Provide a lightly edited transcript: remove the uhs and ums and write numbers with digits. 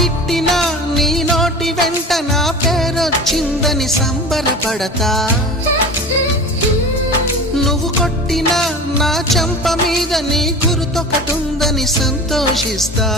తిట్టినా నీ నోటి వెంట నా పేరొచ్చిందని సంబరపడతా. నువ్వు కొట్టినా నా చెంప మీద నీ గుర్తొకటుందని సంతోషిస్తా.